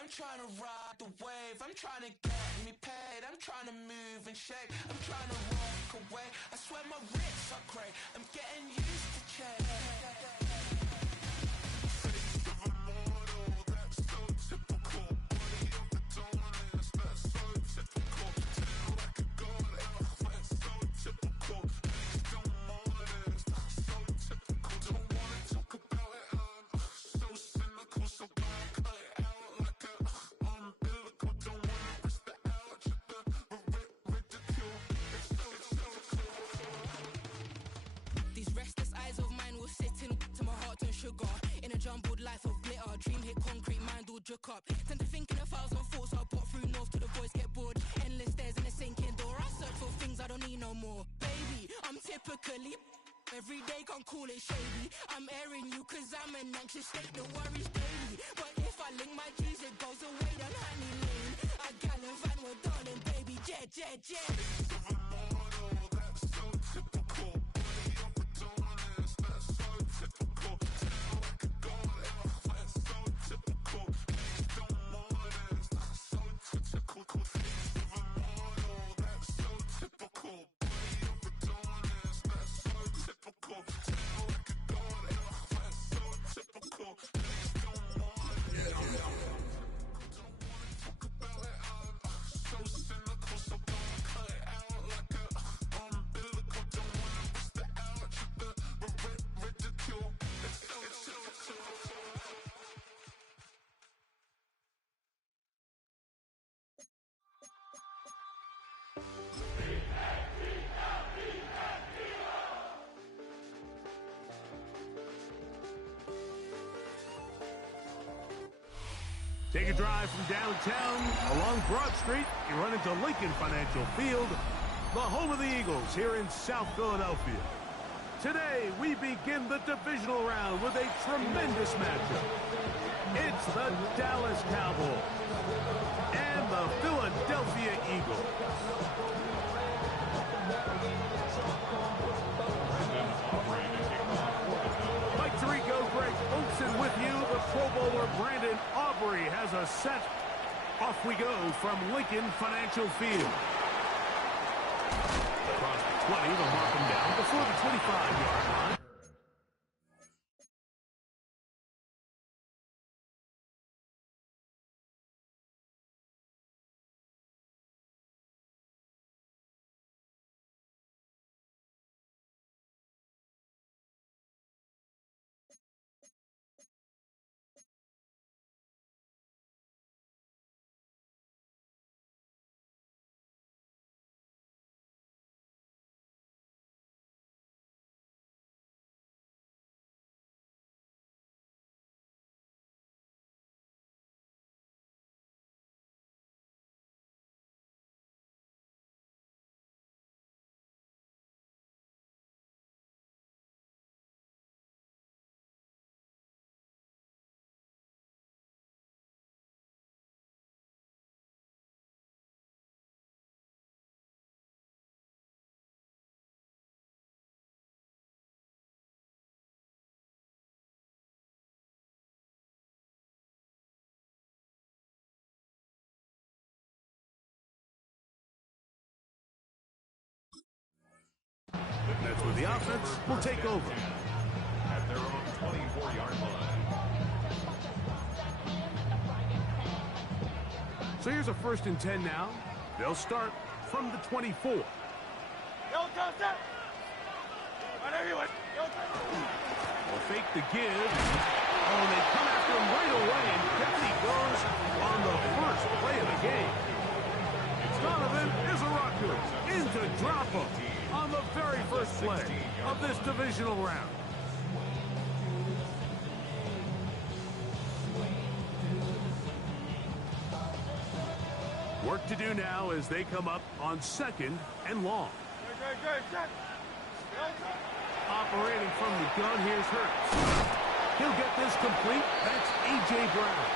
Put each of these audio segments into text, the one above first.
I'm trying to ride the wave, I'm trying to get me paid, I'm trying to move and shake, I'm trying to walk away. I swear my wrists are cray, I'm getting used to change. Face of a model, that's so typical. Body of the darkness, that's so typical. Tell like a god, that's so typical. Based on models, that's so typical. Don't wanna talk about it, I'm so cynical, so don't cut it out like a umbilical. Don't wanna risk the ouch, the ridicule. It's so These restless eyes of mine will sit in to my heart and sugar. In a jumbled life of glitter, dream hit concrete, mind all jerk up. Tend to think in 1,000 thoughts, I'll pop through north till the voice get bored. Endless stairs in a sinking door, I search for things I don't need no more. Baby, I'm typically every day can't call it shady. I'm airing you cause I'm an anxious state, the worries daily. But if I link my G's, it goes away down honey lane. I gallivant with darling, baby, jet, jet, jet. face of a model, that's so typical. Body of the darkness, that's so typical. Tell like a god, that's so typical. Based on models, that's so typical. Face of a model, that's so typical. Body of the darkness, that's so typical. Tell like a god, that's so typical. Based on models. Don't wanna talk about it, I'm so cynical, so don't cut it out like a umbilical. Don't wanna risk the ouch, the ridicule. It's so typical. Take a drive from downtown along Broad Street. You run into Lincoln Financial Field, the home of the Eagles here in South Philadelphia. Today, we begin the divisional round with a tremendous matchup. It's the Dallas Cowboys and the Philadelphia Eagles. Mike Tirico, Greg Olsen with you. The Pro Bowler Brandon Aubrey has a set. Off we go from Lincoln Financial Field. Across the 20, they'll mark him down before the 25-yard line. That's where the offense will take over. At their own 24-yard line. So here's a 1st and 10 now. They'll start from the 24. They'll fake the give. Oh, and they come after him right away, and down he goes on the first play of the game. Donovan Izaraku into drop-up on the very first play of this divisional round. Work to do now as they come up on 2nd and long. Operating from the gun, here's Hurts. He'll get this complete. That's A.J. Brown.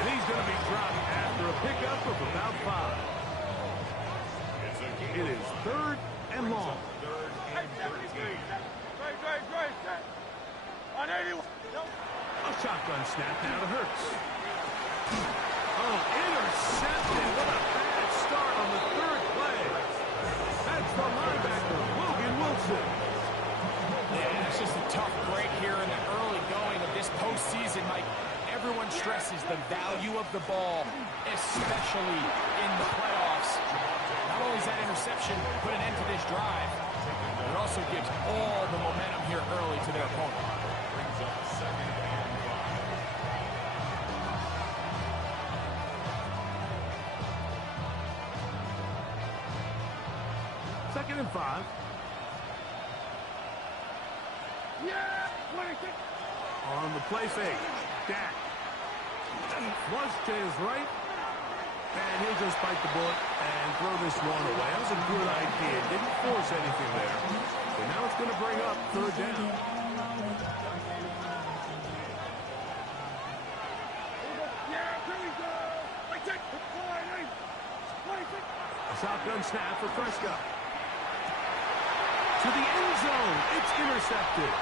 And he's going to be dropped after a pickup of about 5. It is 3rd and long. A shotgun snap now to Hurts. Oh, intercepted. What a bad start on the third play. That's the linebacker, Logan Wilson. Yeah, it's just a tough break here in the early going of this postseason, Mike. Everyone stresses the value of the ball, especially in the playoffs. Not only is that interception put an end to this drive, but it also gives all the momentum here early to their opponent. Brings up 2nd and 5. 2nd and 5. On the play fake, Dak. Flush to his right. And he'll just bite the bullet and throw this one away. That was a good idea. Didn't force anything there. But now it's going to bring up 3rd down. A shotgun snap for Prescott. To the end zone. It's intercepted.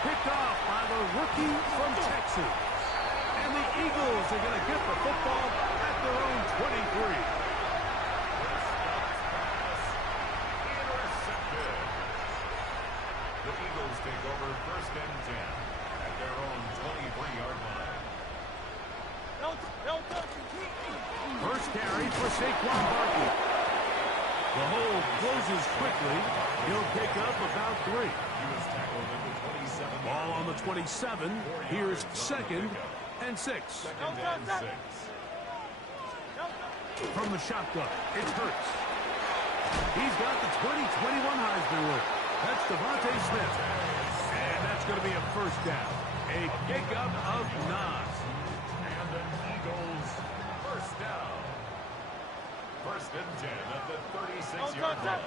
Picked off by the rookie from Texas. And the Eagles are going to get the football at their own 23. Intercepted. The Eagles take over 1st and 10 at their own 23-yard line. First carry for Saquon Barkley. The hole closes quickly. He'll pick up about 3. He was tackled at the 27. Ball on the 27. Here's 2nd and 6. 2nd and 6. From the shotgun, it's Hurts. He's got the 2021 Heisman winner. That's Devontae Smith. And that's going to be a 1st down. A pickup of 9. And the Eagles 1st down. 1st and 10 at the 36-yard line.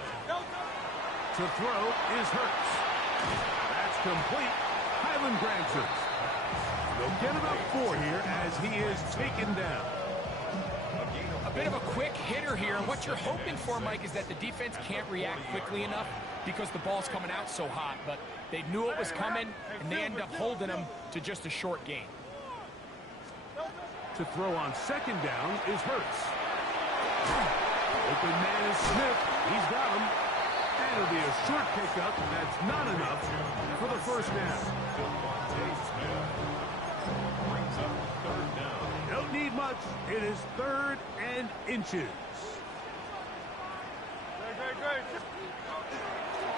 To throw is Hurts. That's complete. Highland Granson. They'll get about 4 here as he is taken down. A bit of a quick hitter here. And what you're hoping for, Mike, is that the defense can't react quickly enough because the ball's coming out so hot. But they knew it was coming, and they end up holding them to just a short gain. To throw on 2nd down is Hurts. Open man is Smith. He's got him. And it'll be a short pickup, and that's not enough for the 1st down. Devontae Smith brings up 3rd down. Don't need much. It is 3rd and inches.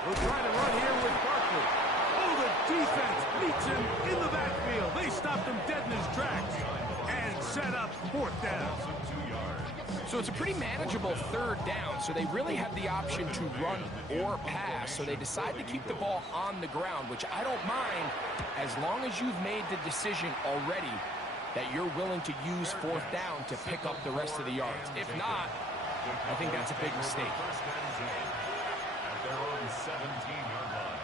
We'll try to run here with Barkley. Oh, the defense meets him in the backfield. They stopped him dead in his tracks and set up 4th down. So it's a pretty manageable 3rd down, so they really have the option to run or pass. So they decide to keep the ball on the ground, which I don't mind as long as you've made the decision already that you're willing to use 4th down to pick up the rest of the yards. If not, I think that's a big mistake. 1st and 10 at their own 17-yard line.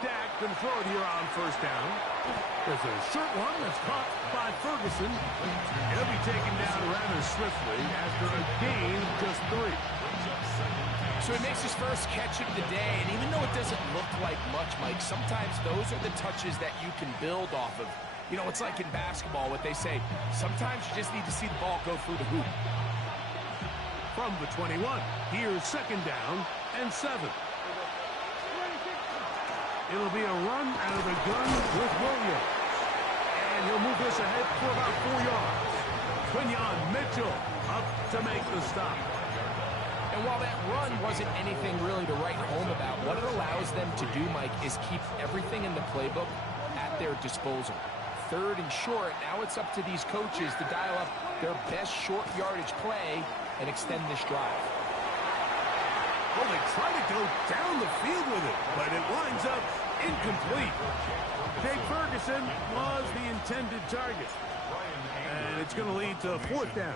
Dak can throw it here on 1st down. There's a short one that's caught by Ferguson. He'll be taken down rather swiftly after a gain of just 3. So he makes his first catch of the day, and even though it doesn't look like much, Mike, sometimes those are the touches that you can build off of. You know, it's like in basketball, what they say, sometimes you just need to see the ball go through the hoop. From the 21, here's 2nd down and 7. It'll be a run out of the gun with Williams. And he'll move this ahead for about 4 yards. Quinyon Mitchell up to make the stop. And while that run wasn't anything really to write home about, what it allows them to do, Mike, is keep everything in the playbook at their disposal. 3rd and short, now it's up to these coaches to dial up their best short yardage play and extend this drive. Well, they try to go down the field with it, but it winds up incomplete. Jake Ferguson was the intended target. And it's going to lead to 4th down.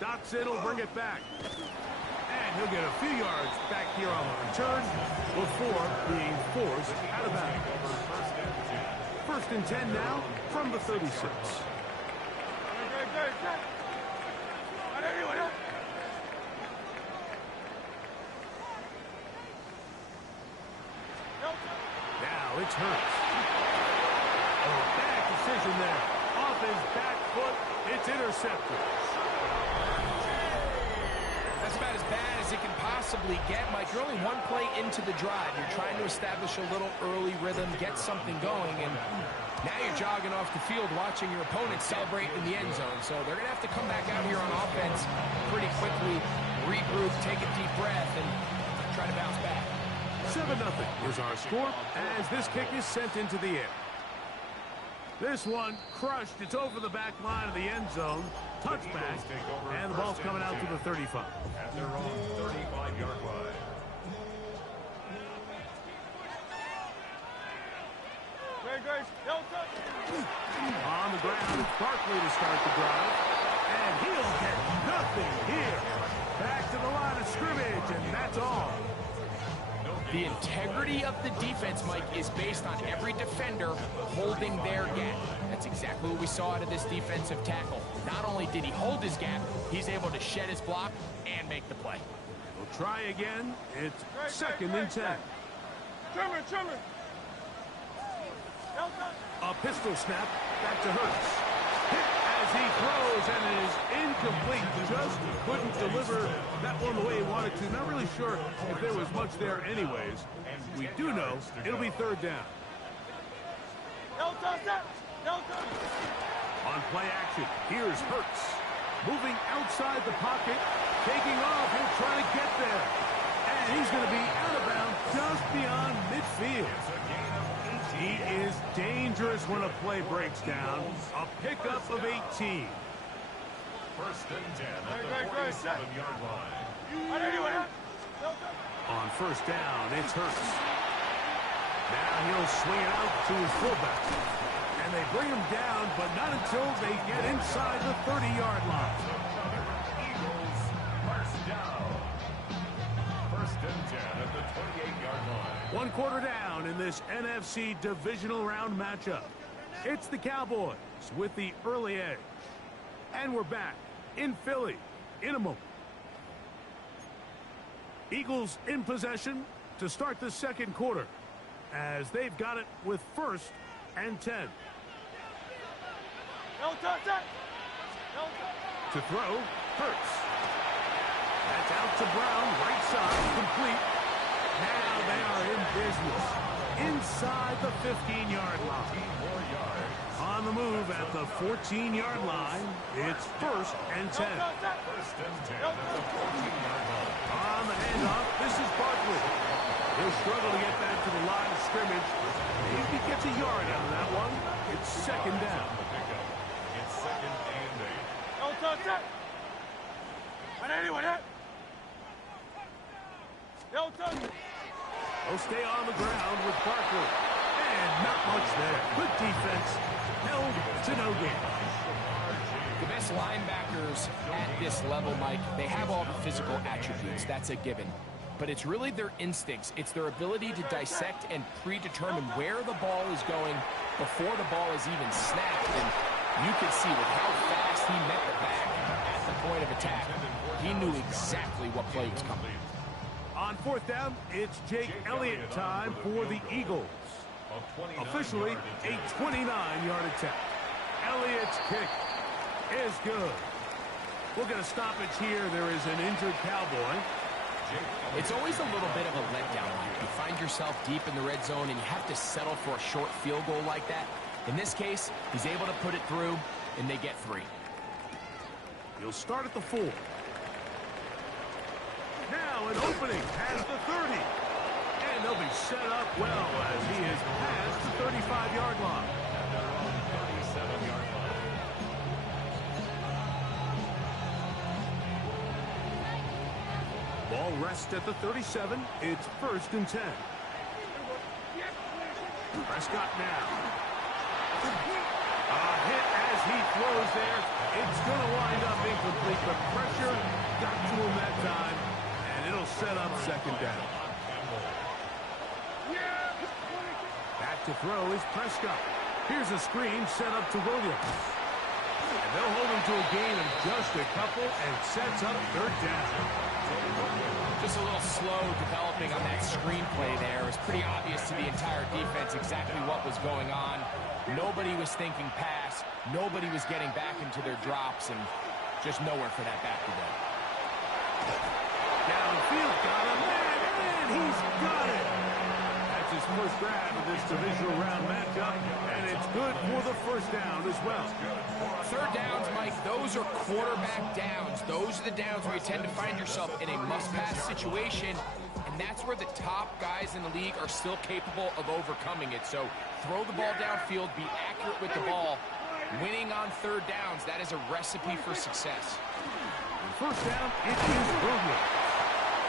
Dots in will bring it back. And he'll get a few yards back here on the return before being forced out of bounds. First and 10 now from the 36. Now it's Hurts. Oh, bad decision there. Off his back foot, it's intercepted. That's about as bad as it can possibly get, Mike. You're only one play into the drive. You're trying to establish a little early rhythm, get something going, and now you're jogging off the field watching your opponent celebrate in the end zone. So they're going to have to come back out here on offense pretty quickly, regroup, take a deep breath, and try to bounce back. 7-0 is our score as this kick is sent into the air. This one crushed. It's over the back line of the end zone. Touchback. And the ball's coming out to the 35. At their own 35-yard line. On the ground, it's Barkley to start the drive. And he'll get nothing here. Back to the line of scrimmage, and that's all. The integrity of the defense, Mike, is based on every defender holding their gap. That's exactly what we saw out of this defensive tackle. Not only did he hold his gap, he's able to shed his block and make the play. We'll try again. It's second and 10. A pistol snap back to Hurts. Hit as he throws, and it is incomplete. Just couldn't deliver that one the way he wanted to. Not really sure if there was much there anyways. We do know it'll be third down. On play action, here's Hurts. Moving outside the pocket, taking off, he'll try to get there. And he's going to be out of bounds just beyond midfield. He is dangerous when a play breaks down. A pickup of 18. First and 10 at the 47-yard line. On first down, it's Hurts. Now he'll swing it out to his fullback. And they bring him down, but not until they get inside the 30-yard line. Eagles, first down. First and 10 at the 28-yard line. 1 quarter down in this NFC divisional round matchup. It's the Cowboys with the early edge. And we're back in Philly in a moment. Eagles in possession to start the second quarter as they've got it with first and 10. To throw, Hurts. That's out to Brown, right side, complete. Now they are in business. Inside the 15-yard line. On the move at the 14-yard line, it's first and 10. First and 10 at the 14-yard line. On the handoff, this is Barkley. He'll struggle to get back to the line of scrimmage. Maybe gets a yard out of that one. It's second down. It's second and 8. They'll stay on the ground with Barkley. And not much there. Good defense. Held to no gain. The best linebackers at this level, Mike, they have all the physical attributes. That's a given. But it's really their instincts. It's their ability to dissect and predetermine where the ball is going before the ball is even snapped. And you can see with how fast he met the back at the point of attack, he knew exactly what play was coming. On fourth down, it's Jake Elliott time for the Eagles. Officially, a 29-yard attack. Elliott's kick is good. We'll get a stoppage here. There is an injured Cowboy. It's always a little bit of a letdown. You find yourself deep in the red zone and you have to settle for a short field goal like that. In this case, he's able to put it through, and they get 3. He'll start at the 4. Now an opening has the 30. And they'll be set up well as he is past the 35-yard line. 37-yard line. Ball rests at the 37. It's first and 10. Prescott now. A hit as he throws there, it's going to wind up incomplete. The pressure got to him that time, and it'll set up second down. Back to throw is Prescott. Here's a screen set up to Williams. And they'll hold him to a gain of just a couple and sets up third down. Just a little slow developing on that screenplay there. It was pretty obvious to the entire defense exactly what was going on. Nobody was thinking pass. Nobody was getting back into their drops, and just nowhere for that back to go. Downfield, got him, and he's got it. That's his first grab of this divisional round matchup, and it's good for the first down as well. Third downs, Mike, those are quarterback downs. Those are the downs where you tend to find yourself in a must-pass situation, and that's where the top guys in the league are still capable of overcoming it. So throw the ball downfield, be accurate with the ball. Winning on third downs, that is a recipe for success. First down, it is Williams.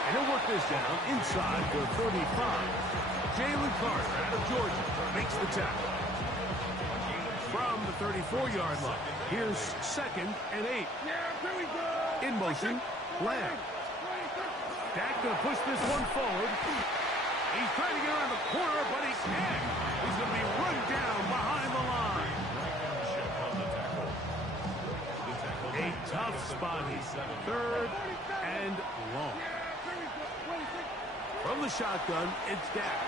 And he'll work this down inside the 35. Jalen Carter out of Georgia makes the tackle. From the 34-yard line, here's 2nd and 8. In motion, Lamb. Dak gonna push this one forward. He's trying to get around the corner, but he can't. He's gonna be run down behind the line. A tough spot. He's 3rd and long. From the shotgun, it's Dak.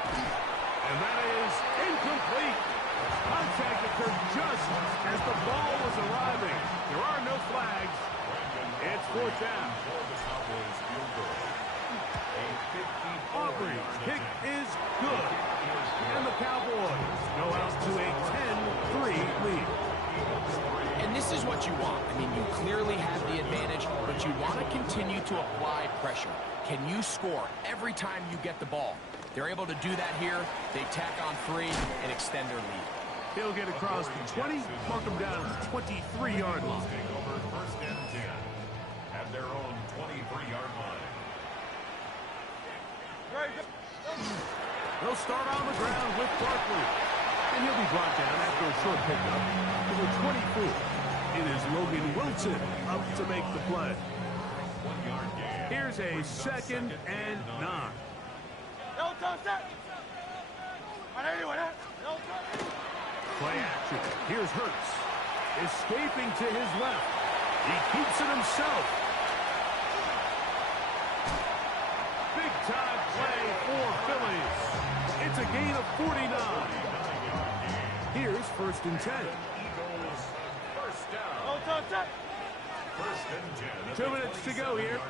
And that is incomplete. Contact occurred just as the ball was arriving. There are no flags. It's 4th down. Aubrey's kick is good. And the Cowboys go out to a 10-3 lead. And this is what you want. I mean, you clearly have the advantage, but you want to continue to apply pressure. Can you score every time you get the ball? They're able to do that here. They tack on 3 and extend their lead. He'll get across the 20, mark him down at the 23-yard line. Take over 1st and 10 at their own 23-yard line. They'll start on the ground with Barkley. And he'll be brought down after a short pickup to the 24. It is Logan Wilson up to make the play. Here's a 2nd and 9. Play action. Here's Hurts. Escaping to his left. He keeps it himself. Big time play for Phillies. It's a gain of 49. Here's 1st and 10. Eagles, first down. 1st and 10. 2 minutes to go here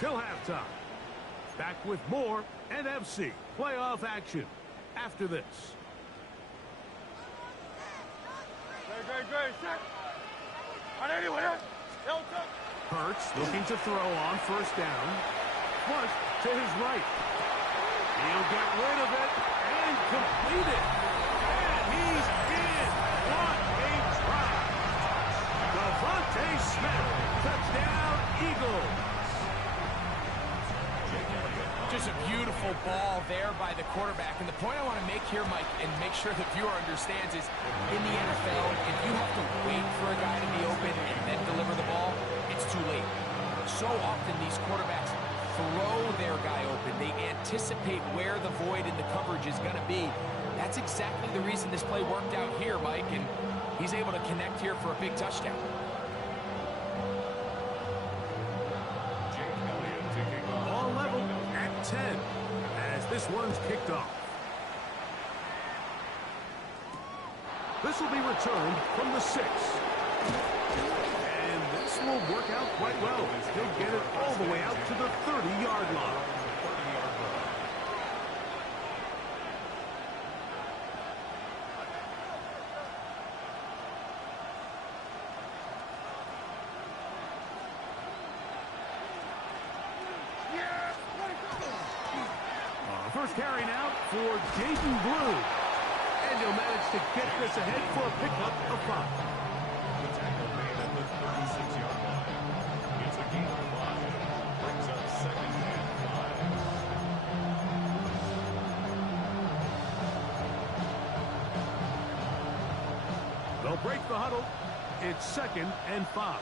till halftime. Back with more NFC playoff action after this. Hurts looking to throw on 1st down. Flush to his right. He'll get rid of it and complete it. And he's in. What a drive. Devontae Smith. Touchdown, Eagles. Just a beautiful ball there by the quarterback. And the point I want to make here, Mike, and make sure the viewer understands is, in the NFL, if you have to wait for a guy to be open and then deliver the ball, it's too late. So often these quarterbacks throw their guy open. They anticipate where the void in the coverage is going to be. That's exactly the reason this play worked out here, Mike, and he's able to connect here for a big touchdown. All level at 10 as this one's kicked off. This will be returned from the 6. And this will work out quite well. He'll get it all the way out to the 30-yard line. First carry now for Jaden Blue. And he'll manage to get this ahead for a pickup of 5. The tackle made at the 36-yard line. It's a gain of 5. Brings up 2nd and 5. They'll break the huddle. It's 2nd and 5.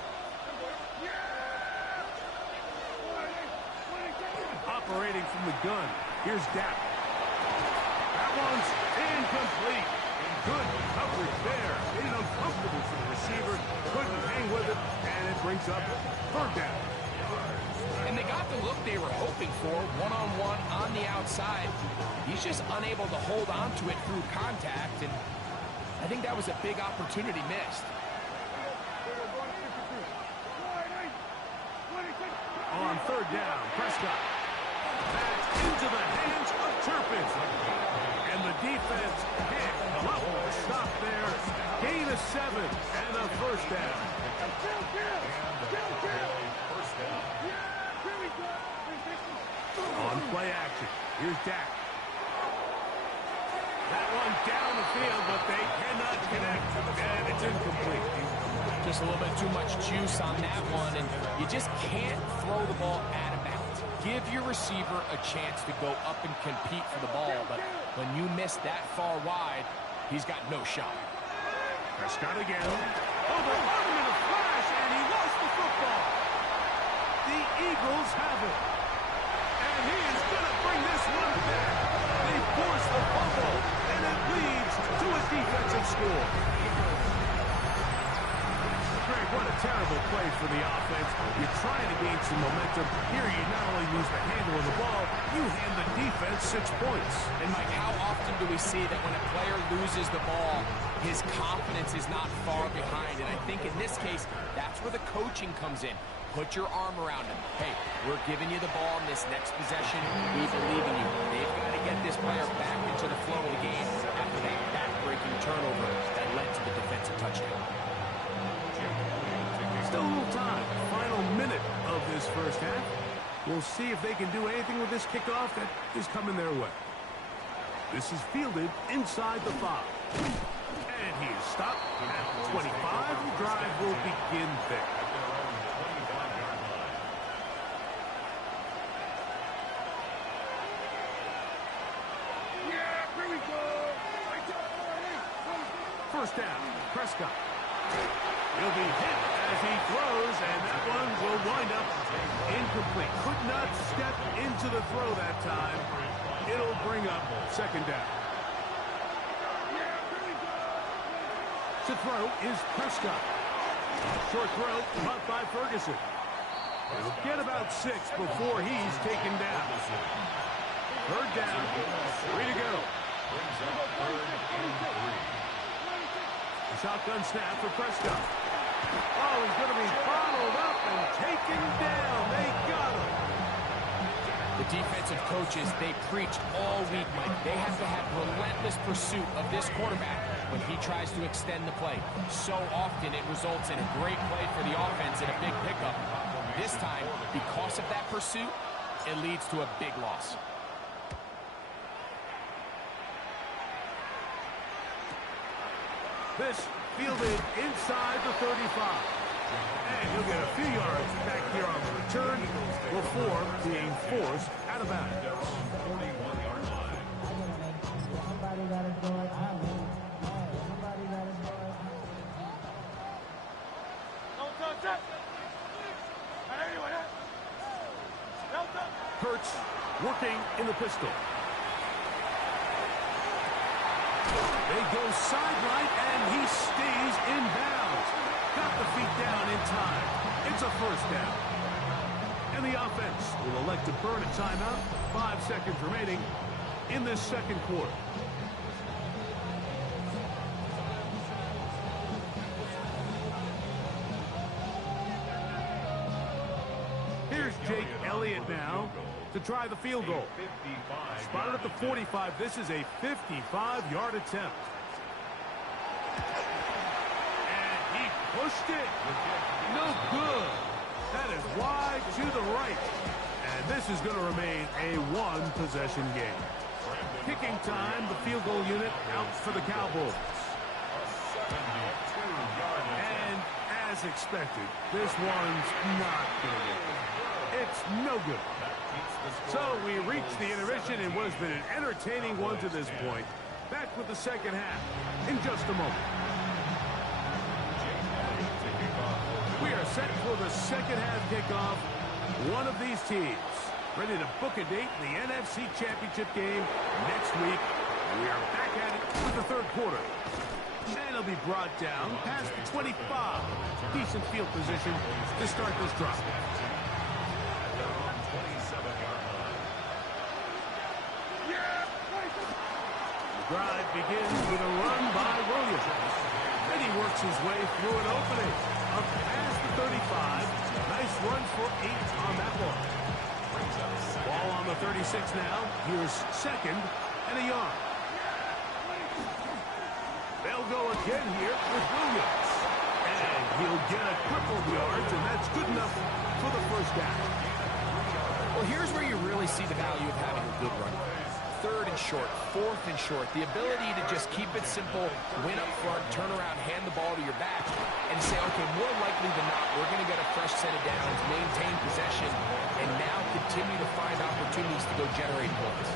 Operating from the gun. Here's Dak. That one's incomplete. Good coverage there. Made it uncomfortable for the receiver. Couldn't hang with it, and it brings up 3rd down. And they got the look they were hoping for, one-on-one on the outside. He's just unable to hold on to it through contact, and I think that was a big opportunity missed. On 3rd down, Prescott. That's into the hands of Turpin. And the defense can't come up with a stop there. Gain of 7 and a 1st down. On play action, here's Dak. That one down the field, but they cannot connect, and it's incomplete. Just a little bit too much juice on that one, and you just can't throw the ball out of bounds. Give your receiver a chance to go up and compete for the ball, but when you miss that far wide, he's got no shot. Prescott again. Overrun him in a flash, and he lost the football. The Eagles have it. And he is going to bring this one back. They force the fumble, and it leads to a defensive score. Greg, what a terrible play for the offense. You're trying to gain some momentum. Here you not only lose the handle of the ball, you hand the defense 6 points. And Mike, how often do we see that when a player loses the ball, his confidence is not far behind? And I think in this case, that's where the coaching comes in. Put your arm around him. Hey, we're giving you the ball in this next possession. We believe in you. They've got to get this player back into the flow of the game after that back-breaking turnover that led to the defensive touchdown. Still a little time. Final minute of this 1st half. We'll see if they can do anything with this kickoff that is coming their way. This is fielded inside the 5. And he is stopped at 25. The drive will begin there. First down, Prescott. He'll be hit as he throws, and that one will wind up incomplete. Could not step into the throw that time. It'll bring up 2nd down. To throw is Prescott. Short throw, caught by Ferguson. He'll get about 6 before he's taken down. 3rd down, 3 to go. Shotgun snap for Prescott. Oh, he's going to be bottled up and taken down. They got him. The defensive coaches, they preach all week, Mike. They have to have relentless pursuit of this quarterback when he tries to extend the play. So often it results in a great play for the offense and a big pickup. This time, because of that pursuit, it leads to a big loss. This fielded inside the 35. And he'll get a few yards back here on the return before being forced out of bounds. 41-yard line. Hurts working in the pistol. They go sideline, and he stays in bounds. Got the feet down in time. It's a 1st down. And the offense will elect to burn a timeout. 5 seconds remaining in this 2nd quarter. Here's Jake Elliott now to try the field goal. Spotted at the 45. This is a 55-yard attempt. And he pushed it. No good. That is wide to the right. And this is going to remain a 1-possession game. Kicking time, the field goal unit out for the Cowboys. And as expected, this one's not going to work. It's no good. So we reach the intermission in what has been an entertaining one to this point. Back with the 2nd half in just a moment. set for the second half kickoff. One of these teams ready to book a date in the NFC Championship game next week. We are back at it with the third quarter. And it'll be brought down past the 25. Decent field position to start this drive. The drive begins with a run by Williams. And he works his way through an opening. Up past the 35. Nice run for 8 on that one. Ball on the 36 now. Here's second and a yard. They'll go again here with Williams. And he'll get a couple of yards, and that's good enough for the first down. Well, here's where you really see the value of having a good run. Third and short, fourth and short. The ability to just keep it simple, win up front, turn around, hand the ball to your back, and say, okay, more likely than not, we're going to get a fresh set of downs, maintain possession, and now continue to find opportunities to go generate points.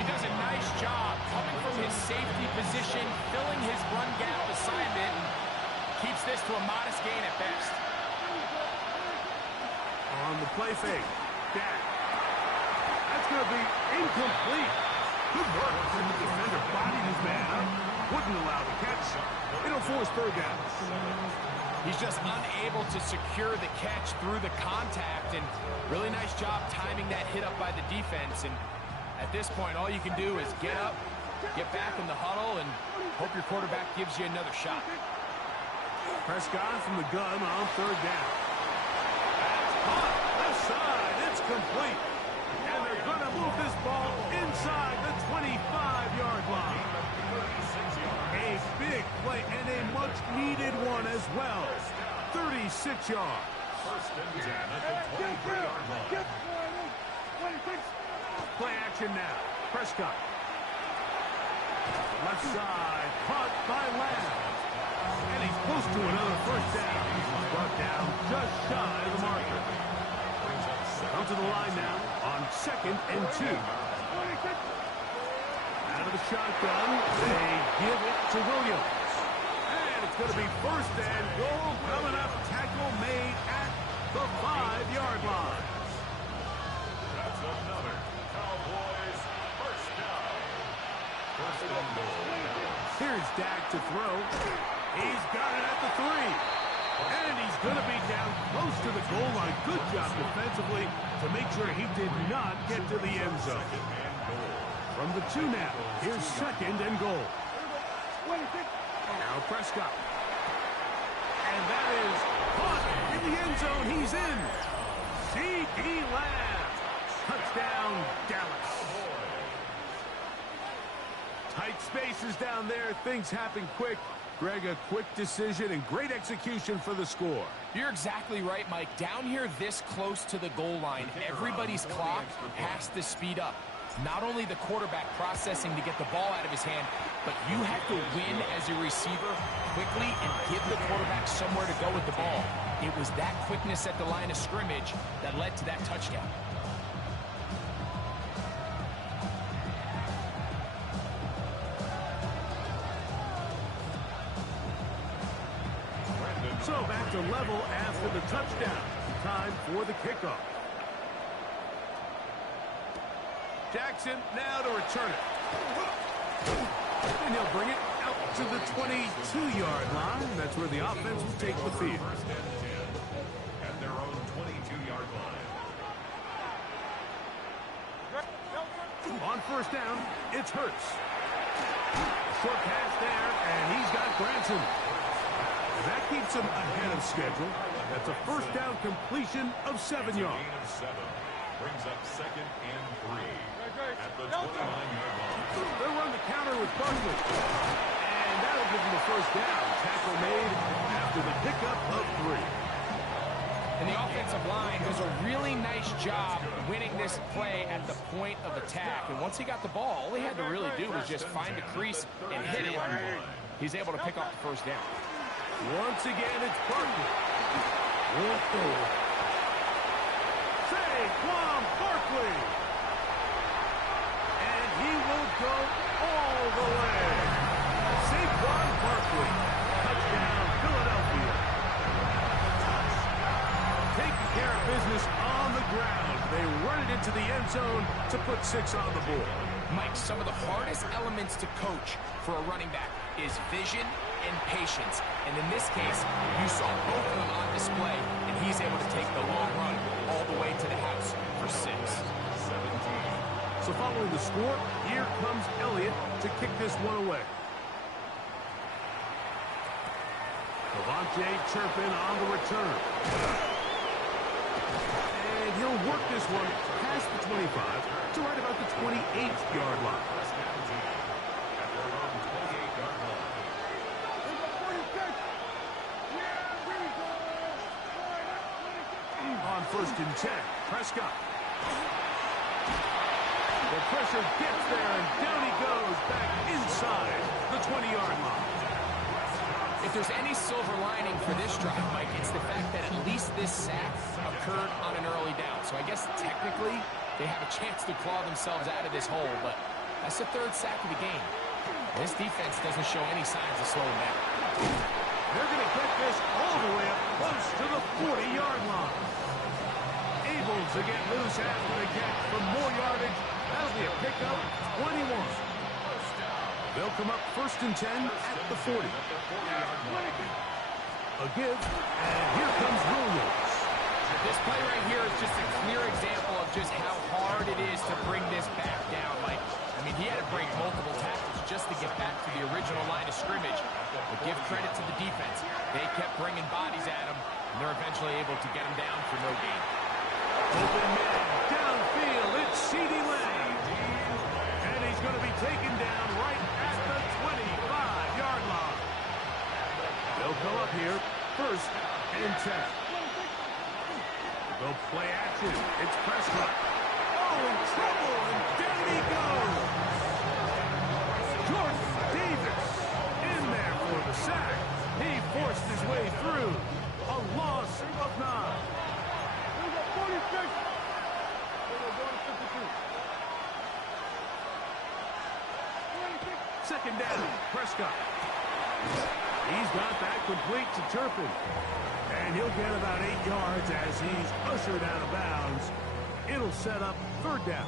He does a nice job coming from his safety position, filling his run gap assignment, and keeps this to a modest gain at best. On the play fake, Dak. That's going to be incomplete. Good work. The defender bodied his man up. Wouldn't allow the catch. It'll force third down. He's just unable to secure the catch through the contact, and really nice job timing that hit up by the defense. And at this point, all you can do is get up, get back in the huddle, and hope your quarterback gives you another shot. Prescott from the gun on third down. That's caught. Left side. It's complete. And they're going to move this ball inside the 25-yard line. A big play and a much-needed one as well. 36 yards. First and 10 at the 23-yard line. Play action now. Prescott. Left side. Caught by Lamb. And he's close to another first down. He's brought down just shy of the marker. Come to the line now on 2nd and 2. Out of the shotgun, they give it to Williams. And it's going to be first and goal coming up. Tackle made at the 5-yard line. That's another Cowboys first down. First and goal. Here's Dak to throw. He's got it at the 3. And he's going to be down close to the goal line. Good job defensively to make sure he did not get to the end zone. From the 2 now, here's second and goal. Now Prescott. And that is caught in the end zone. He's in. C.D. Lamb. Touchdown, Dallas. Tight spaces down there. Things happen quick. Greg, a quick decision and great execution for the score. You're exactly right, Mike. Down here this close to the goal line, everybody's clock has to speed up. Not only the quarterback processing to get the ball out of his hand, but you have to win as a receiver quickly and give the quarterback somewhere to go with the ball. It was that quickness at the line of scrimmage that led to that touchdown. So back to level after the touchdown. Time for the kickoff. Jackson now to return it. And he'll bring it out to the 22-yard line. That's where the offense will take the field. First and 10 at their own 22-yard line. On first down, it's Hurts. Short pass there, and he's got Branson. That keeps him ahead of schedule. That's a first down completion of 7 yards. Gain of 7 brings up second and 3 at the 29-yard line. They'll run the counter with Barkley. And that'll give him the first down. Tackle made after the pickup of 3. And the offensive line does a really nice job winning this play at the point of attack. And once he got the ball, all he had to really do was just find a crease and hit it. He's able to pick up the first down. Once again, it's Barkley. Saquon Barkley. And he will go all the way. Saquon Barkley. Touchdown, Philadelphia. it into the end zone to put 6 on the board. Mike, some of the hardest elements to coach for a running back is vision and patience. And in this case, you saw both of them on display, and he's able to take the long run all the way to the house for 6. So following the score, here comes Elliott to kick this one away. Devontae Turpin on the return. And he'll work this one past the 25 to right about the 28-yard line. On 1st and 10, Prescott. The pressure gets there, and down he goes back inside the 20-yard line. If there's any silver lining for this drive, Mike, it's the fact that at least this sack occurred on an early down. So I guess technically they have a chance to claw themselves out of this hole, but that's the 3rd sack of the game. This defense doesn't show any signs of slowing down. They're going to get this all the way up close to the 40-yard line. Able to get loose after the catch for more yardage. That'll be a pickup, 21. They'll come up 1st and 10 at the 40. A give, and here comes Williams. This play right here is just a clear example of just how hard it is to bring this back down, Mike. I mean, he had to break multiple tackles just to get back to the original line of scrimmage. But give credit to the defense. They kept bringing bodies at him, and they're eventually able to get him down for no gain. Open man, downfield, it's CeeDee Lamb. And he's going to be taken down right at the 25-yard line. They'll go up here, 1st and 10. They'll play action. It's Prescott. Oh, in trouble, and down he goes. Jordan Davis in there for the sack. He forced his way through. A loss of 9. 2nd down, Prescott. He's got that complete to Turpin. And he'll get about 8 yards as he's ushered out of bounds. It'll set up 3rd down.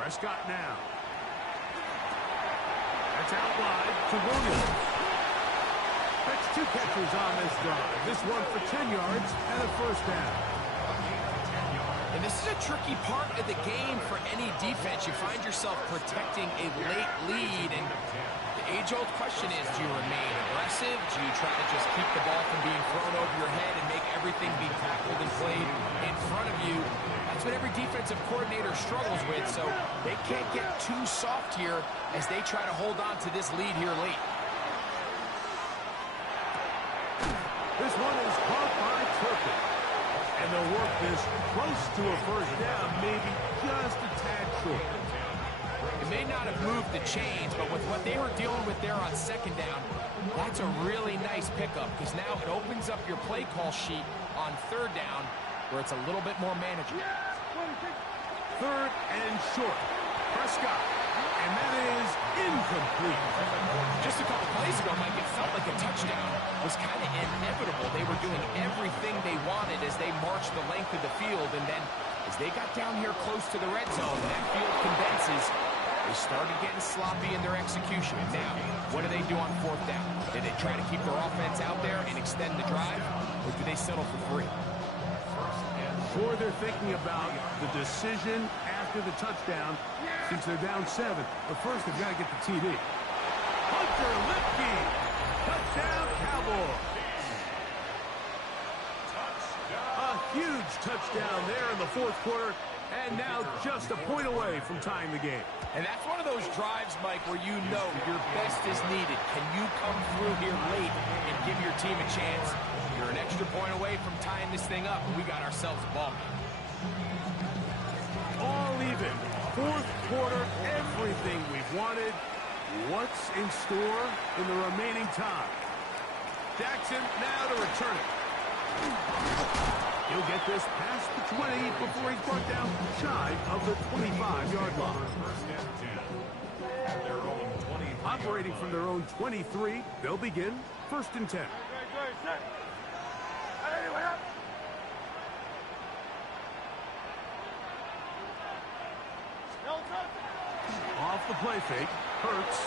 Prescott now. That's out wide to Williams. That's 2 catches on this drive. This one for 10 yards and a 1st down. And this is a tricky part of the game for any defense. You find yourself protecting a late lead, and the age-old question is, do you remain aggressive? Do you try to just keep the ball from being thrown over your head and make everything be tackled and played in front of you? That's what every defensive coordinator struggles with, so they can't get too soft here as they try to hold on to this lead here late. This one is caught by Turpin. And they'll work this close to a 1st down, maybe just a tad short. It may not have moved the chains, but with what they were dealing with there on 2nd down, that's a really nice pickup because now it opens up your play call sheet on 3rd down where it's a little bit more manageable. 3rd and short. Prescott. And that is incomplete. Just a couple plays ago, Mike, it felt like a touchdown was kind of inevitable. They were doing everything they wanted as they marched the length of the field, and then as they got down here close to the red zone, that field condenses. They started getting sloppy in their execution. Now, what do they do on 4th down? Do they try to keep their offense out there and extend the drive, or do they settle for 3? Sure, they're thinking about the decision after the touchdown since they're down 7. But first, they've got to get the TD. Hunter Lipke. Touchdown, Cowboys. A huge touchdown there in the 4th quarter. And now just a point away from tying the game. And that's one of those drives, Mike, where you know your best is needed. Can you come through here late and give your team a chance? You're an extra point away from tying this thing up, and we got ourselves a ball game. All even. fourth quarter, everything we've wanted. What's in store in the remaining time? Jackson now to return it. He'll get this past the 20 before he's brought down shy of the 25-yard line. First and 10 at their own 20. Operating from their own 23, they'll begin first and 10. Off the play fake, Hurts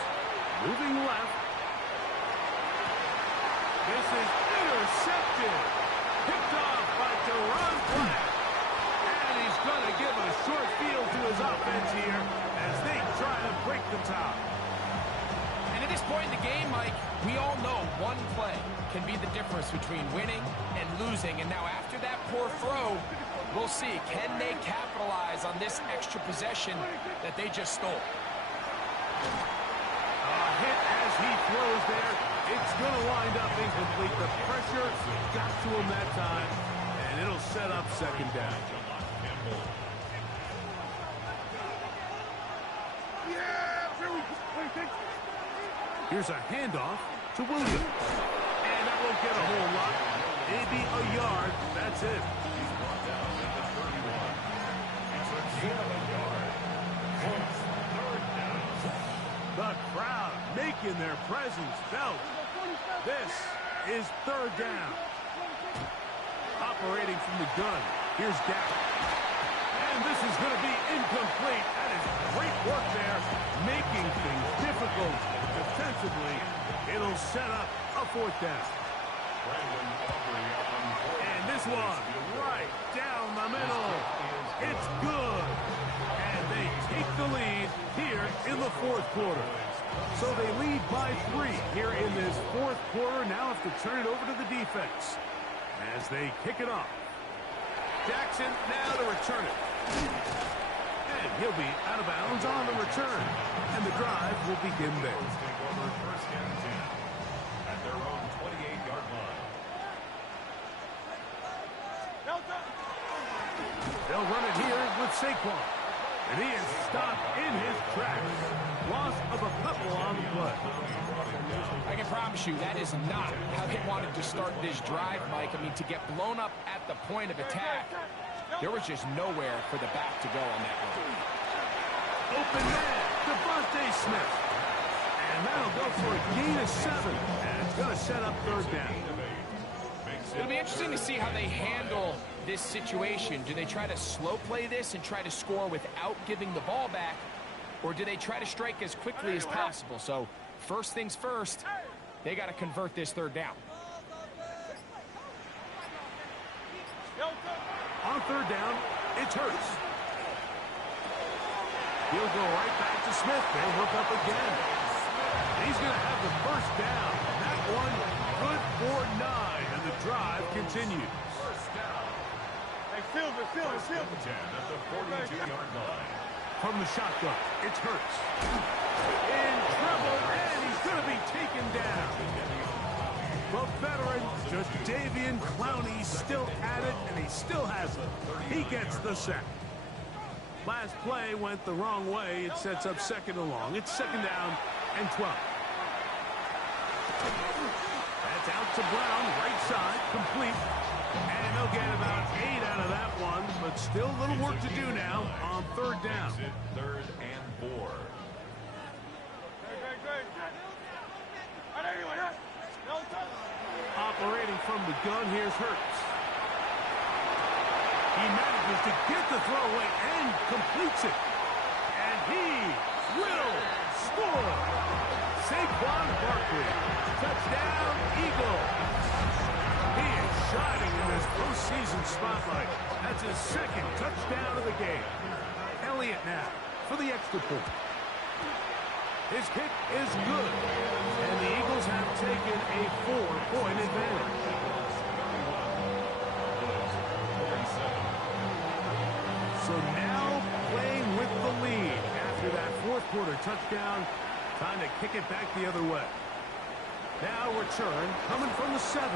moving left. This is intercepted. Picked off by Deron Black. And he's going to give a short field to his offense here as they try to break the top. And at this point in the game, Mike, we all know one play can be the difference between winning and losing. And now after that poor throw, we'll see, can they capitalize on this extra possession that they just stole? A hit as he throws there. It's going to wind up incomplete. The pressure got to him that time, and it'll set up second down. Here's a handoff to Williams. And that won't get a whole lot. Maybe a yard. That's it. The crowd making their presence felt. This is third down. Operating from the gun. Here's Dak. And this is going to be incomplete. That is great work there, making things difficult defensively. It'll set up a fourth down. And this one right down the middle. It's good. And they take the lead here in the fourth quarter. So they lead by 3 here in this fourth quarter. Now have to turn it over to the defense as they kick it off. Jackson now to return it. And he'll be out of bounds on the return. And the drive will begin there. Take over first and 10 at their own 28-yard line. They'll run it here with Saquon. And he is stopped in his tracks. Loss of a couple on the play. I can promise you that is not how they wanted to start this drive, Mike. I mean, to get blown up at the point of attack, there was just nowhere for the back to go on that one. Open man, Devontae Smith. And that'll go for a gain of 7. And it's going to set up third down. It'll be interesting to see how they handle this situation. Do they try to slow play this and try to score without giving the ball back? Or do they try to strike as quickly as possible? So first things first, they got to convert this third down. On third down, it's Hurts. He'll go right back to Smith. They'll hook up again. He's going to have the first down. That one good for 9, and the drive continues. First down. First and 10 at the 42-yard line. From the shotgun, it's Hurts. In trouble, and he's going to be taken down. The veteran, Jadeveon Clowney, still at it, and he still has it. He gets the sack. Last play went the wrong way. It sets up second and long. It's second down and 12. That's out to Brown, right side, complete. And they'll get about 8 out of that one, but still a little work to do now on third down. Third and 4. Operating from the gun, here's Hurts. He manages to get the throw away and completes it. And he will score. Saquon Barkley. Touchdown, Eagles. He is shining in this postseason spotlight. That's his second touchdown of the game. Elliott now for the extra point. His kick is good. And the Eagles have taken a 4-point advantage. So now playing with the lead after that fourth quarter touchdown. Time to kick it back the other way. Now return coming from the 7.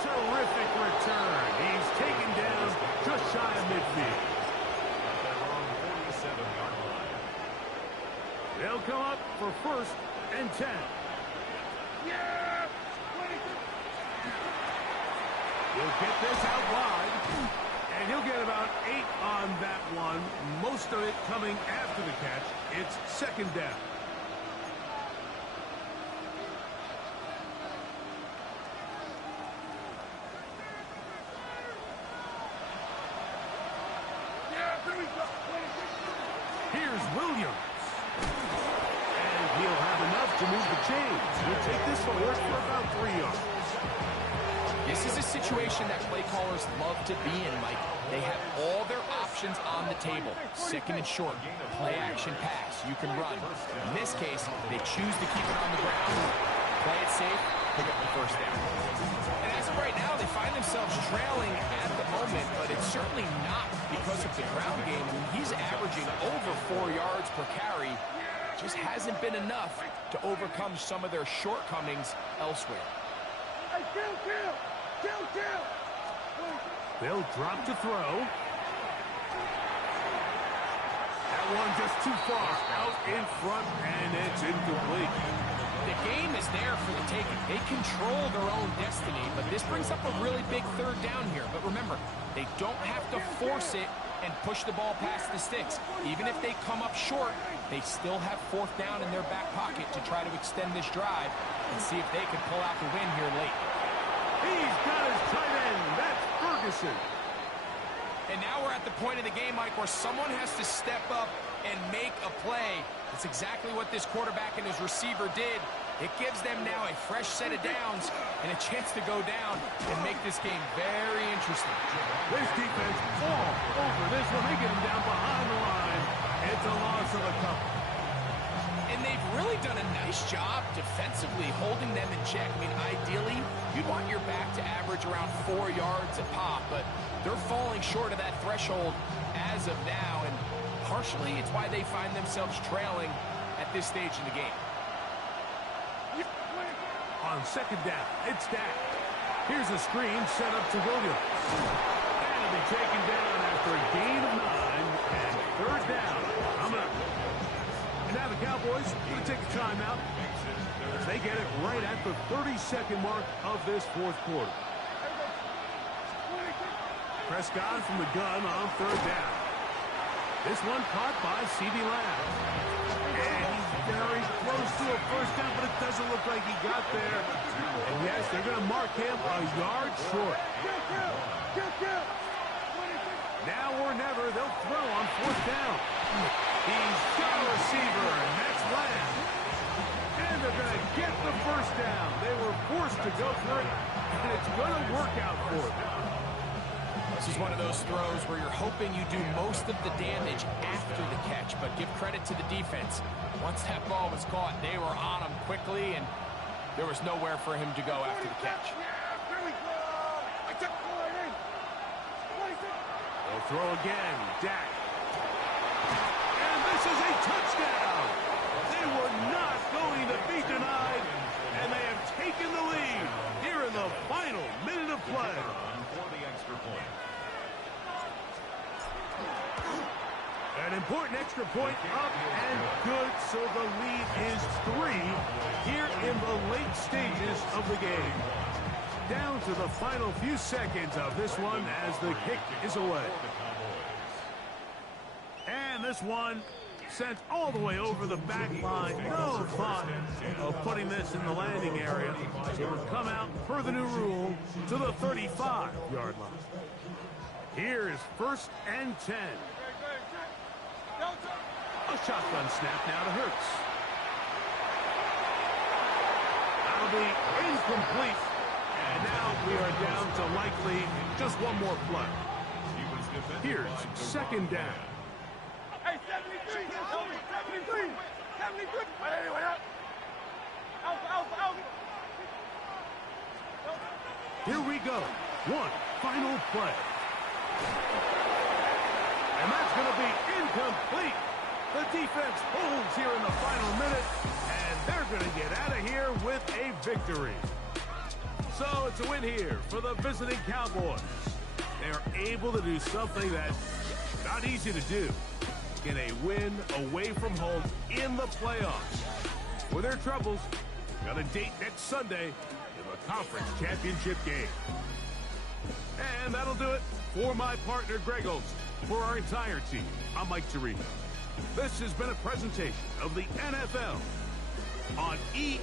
Terrific return. He's taken down just shy of midfield. They'll come up for 1st and 10. He'll get this out wide, and he'll get about 8 on that one, most of it coming after the catch. It's 2nd down. Here's Williams. And he'll have enough to move the chains. He'll take this forward for about 3 yards. This is a situation that play callers love to be in, Mike. They have all their options on the table. 2nd and short, play action pass. You can run. In this case, they choose to keep it on the ground, play it safe, pick up the 1st down. And as of right now, they find themselves trailing at the moment, but it's certainly not because of the ground game. When he's averaging over 4 yards per carry, just hasn't been enough to overcome some of their shortcomings elsewhere. They'll drop to throw. That one just too far out in front, and it's incomplete. The game is there for the taking. They control their own destiny, but this brings up a really big 3rd down here. But remember, they don't have to force it and push the ball past the sticks. Even if they come up short, they still have 4th down in their back pocket to try to extend this drive and see if they can pull out the win here late. He's got his tight end. That's Ferguson. And now we're at the point of the game, Mike, where someone has to step up and make a play. That's exactly what this quarterback and his receiver did. It gives them now a fresh set of downs and a chance to go down and make this game very interesting. This defense all over this one. They get him down behind the line. It's a loss of a couple. And they've really done a nice job defensively holding them in check. I mean, ideally, you'd want your back to average around 4 yards a pop, but they're falling short of that threshold as of now, and partially it's why they find themselves trailing at this stage in the game. On 2nd down, it's Dak. Here's a screen set up to Williams. And it'll be taken down after a gain of 9 and 3rd down. Coming up. And now the Cowboys going to take a timeout as they get it right at the 30-second mark of this 4th quarter. Prescott from the gun on 3rd down. This one caught by CeeDee Lamb. And he's very close to a 1st down, but it doesn't look like he got there. And yes, they're going to mark him a yard short. Now or never, they'll throw on 4th down. He's got a receiver, and that's Lamb. And they're going to get the 1st down. They were forced to go for it, and it's going to work out for them. This is one of those throws where you're hoping you do most of the damage after the catch, but give credit to the defense. Once that ball was caught, they were on him quickly, and there was nowhere for him to go after the catch. They'll throw again. Dak. And this is a touchdown. They were not going to be denied, and they have taken the lead here in the final minute of play. For the extra point. An important extra point up and good, so the lead is 3 here in the late stages of the game. Down to the final few seconds of this one as the kick is away. And this one sent all the way over the back line. No thought of putting this in the landing area. It would come out per the new rule to the 35-yard line. Here is 1st and 10. A shotgun snap now to Hurts. That'll be incomplete. And now we are down to likely just one more play. Here's 2nd down. Hey, 73! 73! 73! Here we go. One final play. And that's going to be incomplete. The defense holds here in the final minute, and they're going to get out of here with a victory. So it's a win here for the visiting Cowboys. They are able to do something that's not easy to do. get a win away from home in the playoffs. For their troubles, got a date next Sunday in the conference championship game. And that'll do it for my partner, Greg Olson. For our entire team, I'm Mike Tirico. This has been a presentation of the NFL on EA.